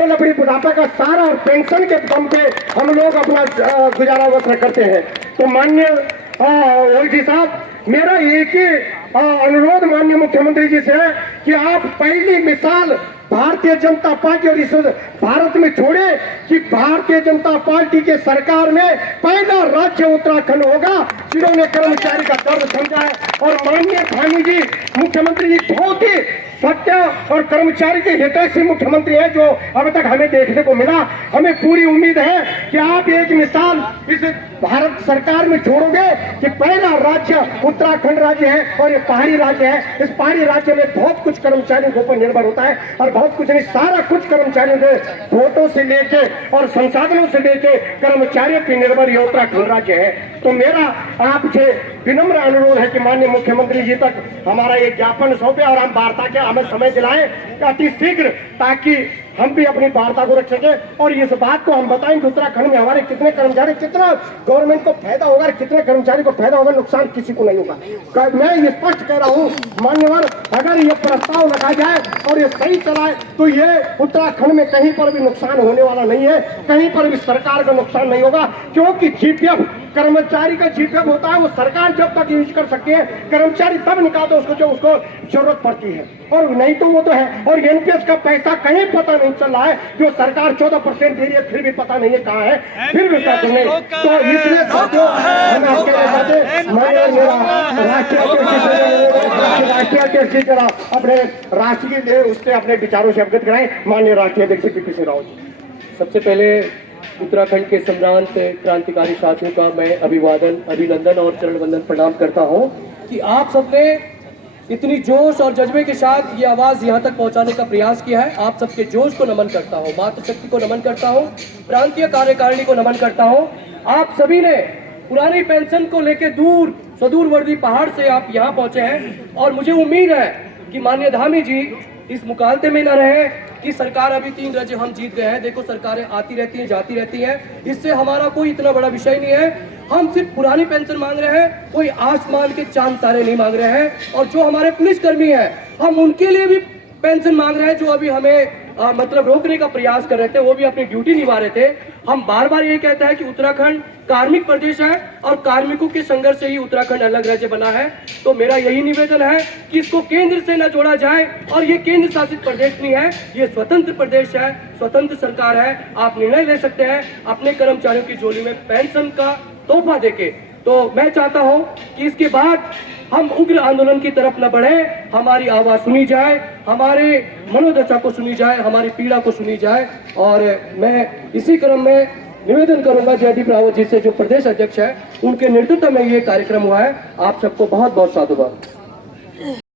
अपनी बुढ़ापा का सारा और पेंशन के दम पे हम लोग अपना गुजारा वस्त्र करते हैं। तो माननीय ओवैसी साहब, मेरा एक ही अनुरोध माननीय मुख्यमंत्री जी से है कि आप पहली मिसाल भारतीय जनता पार्टी और इस भारत में छोड़े कि भारतीय जनता पार्टी के सरकार में पहला राज्य उत्तराखंड होगा जिन्होंने कर्मचारी का दर्द समझा है। और माननीय धामी जी मुख्यमंत्री जी बहुत ही सत्य और कर्मचारी के हितैषी मुख्यमंत्री है जो अब तक हमें देखने को मिला। हमें पूरी उम्मीद है कि आप एक मिसाल इस भारत सरकार में छोड़ोगे कि पहला राज्य उत्तराखंड राज्य है और ये पहाड़ी राज्य है। इस पहाड़ी राज्य में बहुत कुछ कर्मचारियों के ऊपर निर्भर होता है और बहुत कुछ नहीं, सारा कुछ कर्मचारियों के वोटों से लेके और संसाधनों से लेके कर्मचारियों पर निर्भर ये उत्तराखंड राज्य है। तो मेरा आपसे विनम्र अनुरोध है कि माननीय मुख्यमंत्री जी तक हमारा एक ज्ञापन सौंपे और हम वार्ता के हमें समय दिलाएं अति शीघ्र, ताकि हम भी अपनी वार्ता को रख सके और इस बात को हम बताएं कि उत्तराखंड में हमारे कितने कर्मचारी, कितना गवर्नमेंट को फायदा होगा, कितने कर्मचारी को फायदा होगा, नुकसान किसी को नहीं होगा। मैं ये स्पष्ट कह रहा हूँ मान्यवर, अगर ये प्रस्ताव लगा जाए और ये सही चलाए तो ये उत्तराखंड में कहीं पर भी नुकसान होने वाला नहीं है, कहीं पर भी सरकार का नुकसान नहीं होगा। क्योंकि जीपीएफ कर्मचारी का जीपीएफ होता है, वो सरकार जब तक यूज कर सकती है, कर्मचारी तब निकालते उसको जो उसको जरूरत पड़ती है, और नहीं तो वो तो है। और एनपीएस का पैसा कहीं पता नहीं चल रहा है, जो सरकार 14% दे रही है फिर भी पता नहीं है कहाँ है, फिर भी कहते नहीं। तो इसलिए साथियों हम आपके राष्ट्रीय अध्यक्ष जी जरा अपने राष्ट्रीय उससे अपने विचारों से अवगत कराएं। माननीय राष्ट्रीय अध्यक्ष पी सिंह रावत जी। सबसे पहले उत्तराखंड के सम्रांत क्रांतिकारी साथियों का मैं अभिनंदन और चरण वंदन प्रणाम करता हूं कि आप सबने इतनी जोश और जज्बे के साथ ये आवाज यहां तक पहुंचाने का प्रयास किया है। आप सबके जोश को नमन करता हूं, मातृशक्ति को नमन करता हूं, प्रांतीय कार्यकारिणी को नमन करता हूं। आप सभी ने पुरानी पेंशन को लेकर सुदूरवर्ती पहाड़ से आप यहाँ पहुंचे हैं और मुझे उम्मीद है कि माननीय धामी जी इस मुकालते में न रहे कि सरकार अभी 3 राज्य हम जीत गए हैं। देखो, सरकारें आती रहती हैं, जाती रहती हैं, इससे हमारा कोई इतना बड़ा विषय नहीं है। हम सिर्फ पुरानी पेंशन मांग रहे हैं, कोई आसमान के चांद तारे नहीं मांग रहे हैं। और जो हमारे पुलिसकर्मी हैं, हम उनके लिए भी पेंशन मांग रहे हैं, जो अभी हमें मतलब रोकने का प्रयास कर रहे थे, वो भी अपनी ड्यूटी निभा रहे थे। हम बार बार ये कहते हैं कि उत्तराखंड कार्मिक प्रदेश है और कार्मिकों के संघर्ष से ही उत्तराखंड अलग राज्य बना है। तो मेरा यही निवेदन है कि इसको केंद्र से न जोड़ा जाए, और ये केंद्र शासित प्रदेश नहीं है, ये स्वतंत्र प्रदेश है, स्वतंत्र सरकार है। आप निर्णय ले सकते हैं अपने कर्मचारियों की झोली में पेंशन का तोहफा देके। तो मैं चाहता हूं कि इसके बाद हम उग्र आंदोलन की तरफ न बढ़े, हमारी आवाज सुनी जाए, हमारे मनोदशा को सुनी जाए, हमारी पीड़ा को सुनी जाए। और मैं इसी क्रम में निवेदन करूंगा जयदीप रावत जी से, जो प्रदेश अध्यक्ष है, उनके नेतृत्व में ये कार्यक्रम हुआ है। आप सबको बहुत बहुत साधुवाद।